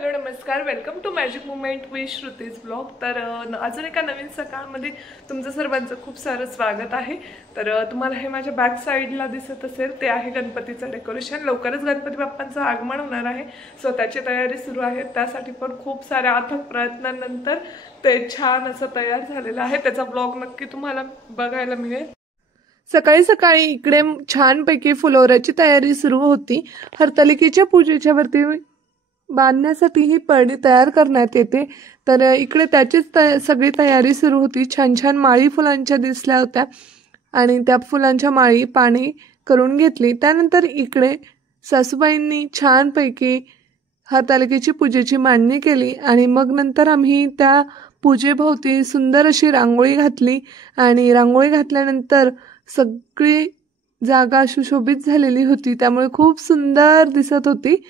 Hello नमस्कार, welcome to magic moment with Shruti's blog. तर अजून एका नवीन सकाळमध्ये तुमचं सर्वांचं खूप सारं स्वागत आहे। तर तुम्हाला हे माझ्या बॅक साईडला दिसत असेल ते आहे गणपतीचं डेकोरेशन। लवकरच गणपती बाप्पांचं आगमन होणार आहे, सो त्याची तयारी सुरू आहे। त्यासाठी पण खूप साऱ्या अथक प्रयत्नांनंतर ते छान असं तयार झालेलं आहे। त्याचा ब्लॉग नक्की तुम्हाला बघायला मिळेल। सकाळी सकाळी इकडे छानपैकी फुलोऱ्याची तयारी सुरू होती। हरतालिकेच्या पूजेच्या वरती बांधण्यासाठी ही परडी तयार करण्यात येते। तर इकडे त्याचीच सगळी तयारी सुरू होती। छान छान माळी फुलांच्या दिसल्या होत्या आणि त्या फुलांच्या माळी पाणी करून घेतली। त्यानंतर इकडे सासूबाईंनी छानपैकी हरतालिकेची पूजेची मांडणी केली आणि मग नंतर आम्ही त्या पूजेभोवती सुंदर अशी रांगोळी घातली आणि रांगोळी घातल्यानंतर सगळी जागा सुशोभित झालेली होती, त्यामुळे खूप सुंदर दिसत होती।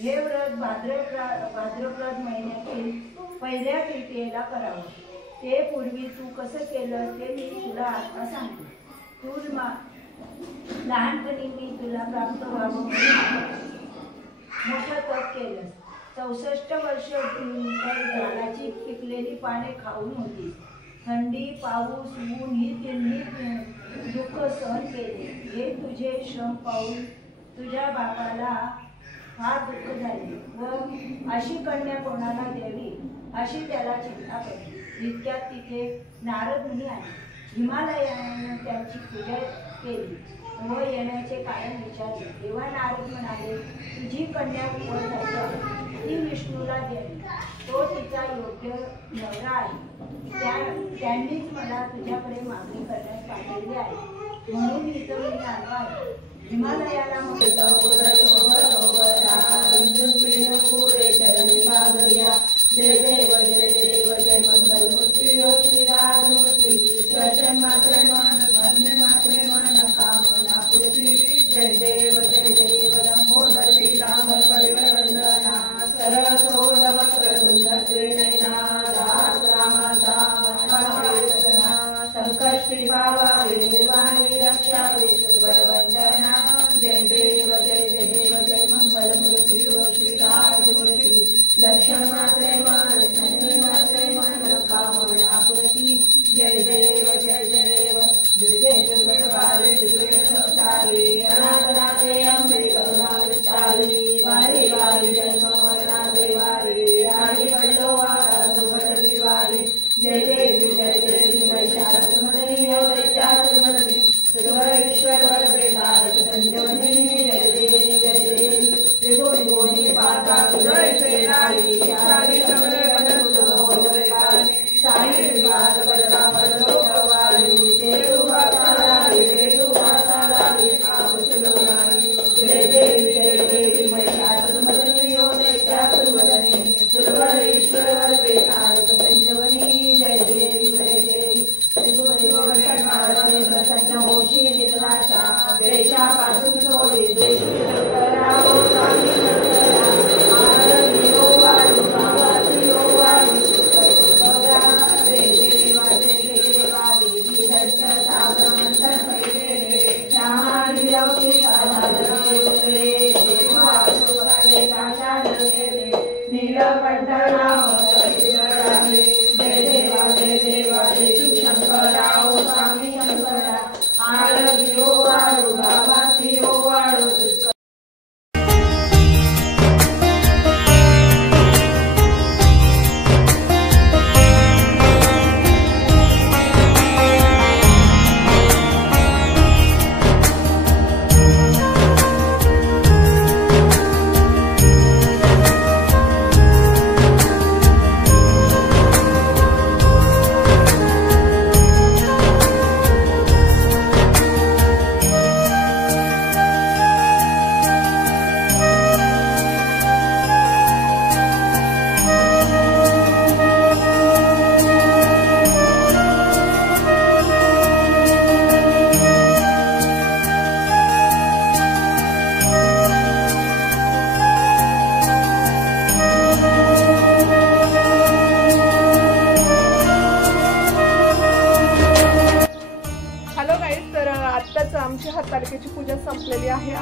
हे व्रत भाद्रपद महिन्यातील पहिल्या तृतीयेला करावं। ते पूर्वी तू कसं केलं ते मी तुला आता सांगते। तू लहानपणी मी तुला प्राप्त व्हावं मोठं तप केलं। 64 वर्ष तर झाडाची पिकलेली पाने खाऊन होती। थंडी, पाऊस, ऊन ही तिन्ही दुःख सहन केले। हे तुझे श्रम पाहून तुझ्या बापाला फार दुःख झाले व अशी कन्या कोणाला द्यावी अशी त्याला चिंता पडली। इतक्यात तिथे नारद मुनी आले। हिमालयाने त्यांची पूजा केली व येण्याचे कारण विचारले। तेव्हा नारद म्हणाले, तुझी कन्या वर जायची, ती विष्णूला द्यावी, तो तिचा योग्य नवरा आहे। त्यांनीच मला तुझ्याकडे मागणी करण्यास पाठवली आहे, म्हणून इथं मी आलो आहे। हिमालयाला जय देव जय देव जय मंगल मूर्ति हो श्री राजमूर्ति। दर्शन मात्र मन वंदे मात्र मन कामना पूर्ति। जय देव लंबोदर पीतांबर परिवरवंदना सरळ सोड वक्र सुंदर त्रिनयना दास रामाचा संकष्टी पावा निर्वाणी रक्षा विश्वर वंदना। जय देव जय मंगल मूर्ति हो श्री राजमूर्ति। दर्शन मात्रे मन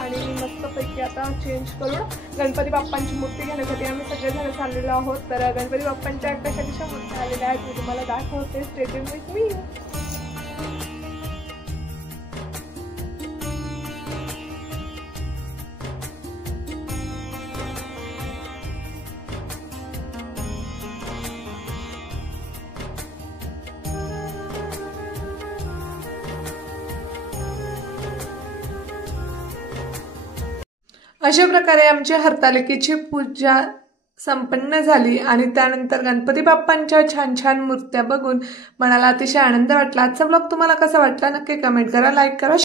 आणि मस्तपैकी आता चेंज करून गणपती बाप्पांची मूर्ती घेण्यासाठी आम्ही सगळेजण चाललेलो आहोत. तर गणपती बाप्पांच्या कशा कशा मूर्त्या आलेल्या आहेत मी तुम्हाला दाखवते. Stay tune with me. अशा प्रकारे आमची हरतालिकेची पूजा संपन्न झाली आणि त्यानंतर गणपती बाप्पांच्या छान छान मूर्त्या बघून मनाला अतिशय आनंद वाटला. आजचा ब्लॉग तुम्हाला कसा वाटला नक्की कमेंट करा, लाईक करा.